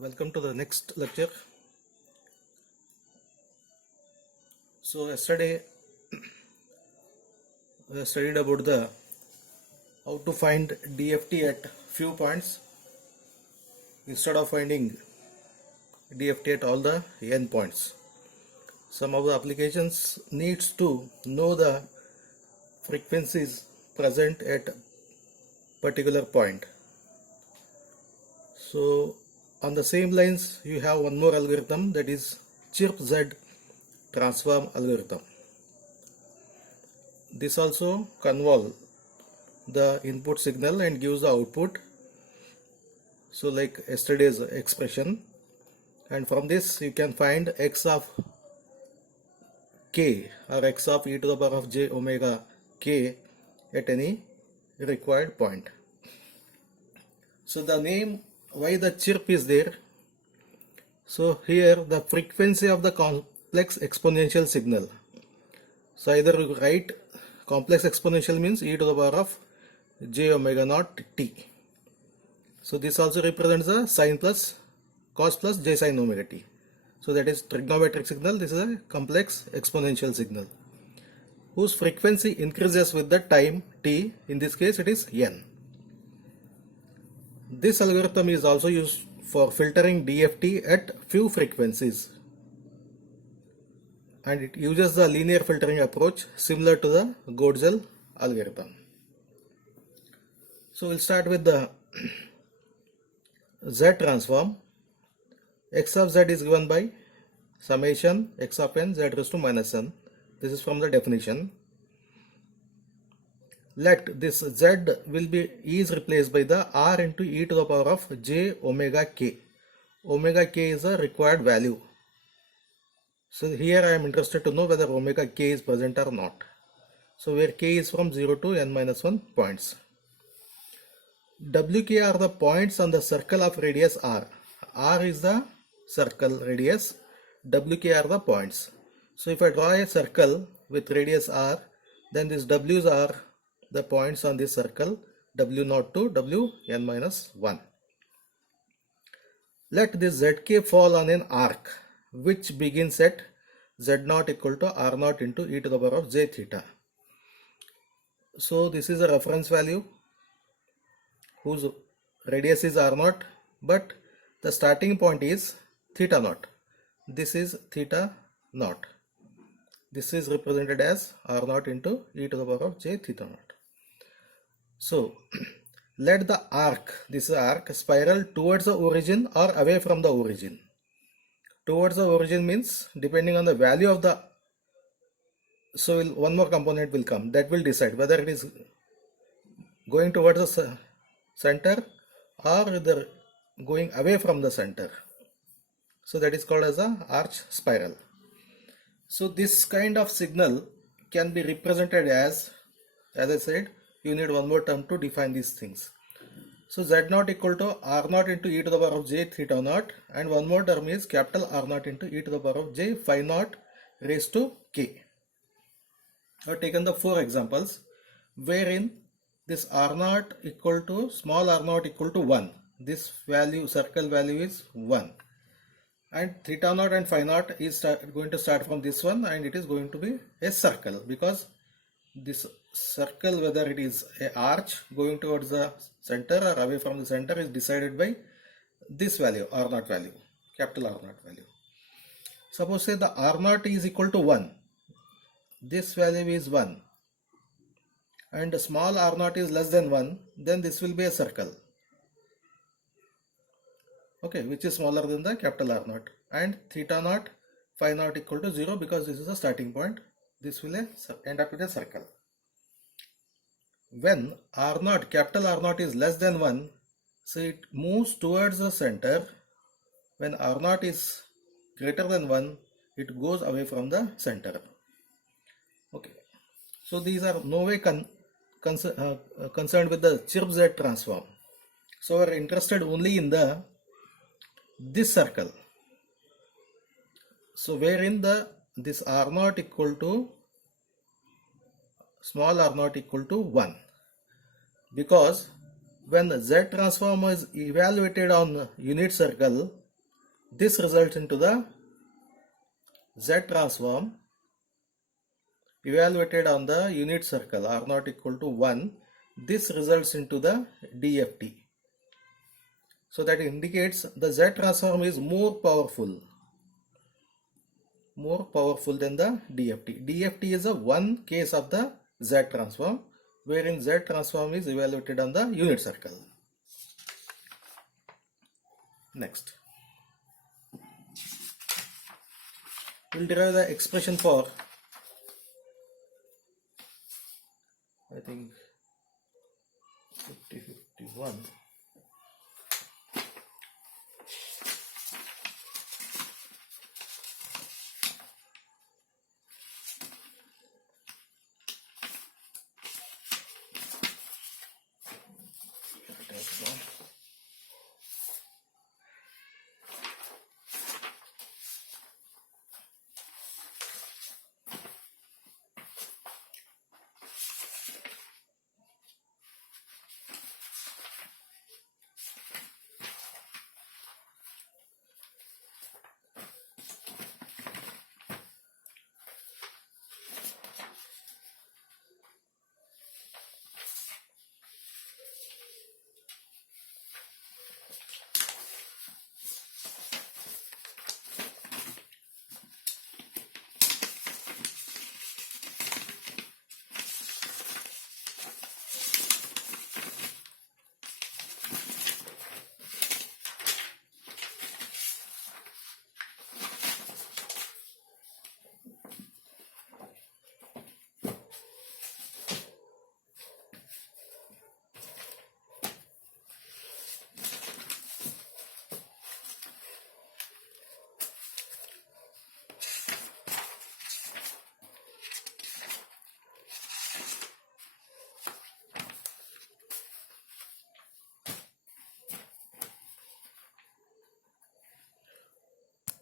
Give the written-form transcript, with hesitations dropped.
Welcome to the next lecture. So yesterday we studied about the how to find DFT at few points instead of finding DFT at all the n points. Some of the applications needs to know the frequencies present at particular point. So on the same lines you have one more algorithm, that is Chirp-Z transform algorithm. This also convolve the input signal and gives the output, so like yesterday's expression, and from this you can find x of k or x of e to the power of j omega k at any required point. So the name, why the chirp is there? So here the frequency of the complex exponential signal. So either you write complex exponential means e to the power of j omega naught t. So this also represents the sine plus cos plus j sine omega t. So that is trigonometric signal. This is a complex exponential signal whose frequency increases with the time t. In this case it is n. This algorithm is also used for filtering DFT at few frequencies, and it uses the linear filtering approach similar to the Godzel algorithm. So we'll start with the Z transform. X of Z is given by summation x of n z raised to minus n. This is from the definition. Let this z is replaced by the r into e to the power of j omega k. Omega k is a required value. So here I am interested to know whether omega k is present or not. So where k is from 0 to n minus 1 points. Wk are the points on the circle of radius r. R is the circle radius, Wk are the points. So if I draw a circle with radius r, then these w's are the points on this circle, w0 to wn minus 1. Let this zk fall on an arc which begins at z0 equal to r0 into e to the power of j theta. So this is a reference value whose radius is r0, but the starting point is theta naught. This is theta naught. This is represented as r0 into e to the power of j theta naught. So let the arc, this arc, spiral towards the origin or away from the origin. Towards the origin means depending on the value of the, so one more component will come that will decide whether it is going towards the center or either going away from the center. So that is called as a arch spiral. So this kind of signal can be represented as I said, you need one more term to define these things. So z0 equal to r0 into e to the power of j theta naught, and one more term is capital R0 into e to the power of j phi naught raised to k. I have taken the 4 examples wherein this r0 equal to small r0 equal to 1. This value, circle value is 1. And theta naught and phi naught is going to start from this one, and it is going to be a circle because this circle, whether it is a arch going towards the center or away from the center, is decided by this value, r0 value, capital R0 value. Suppose say the r0 is equal to 1. This value is 1 and the small r0 is less than 1, then this will be a circle, okay, which is smaller than the capital R0, and theta naught phi naught equal to 0 because this is the starting point. This will end up with a circle. When R0, capital R0 is less than 1, so it moves towards the center. When R0 is greater than 1, it goes away from the center. Okay, so these are no way concerned with the Chirp-Z transform. So we are interested only in this circle. So wherein this R0 equal to small r0 equal to 1, because when the Z transform is evaluated on unit circle, This results into the Z transform evaluated on the unit circle r not equal to 1. This results into the DFT. So that indicates the Z transform is more powerful than the DFT. DFT is a one case of the Z transform, wherein Z transform is evaluated on the unit circle. Next, we'll derive the expression for, I think, 51.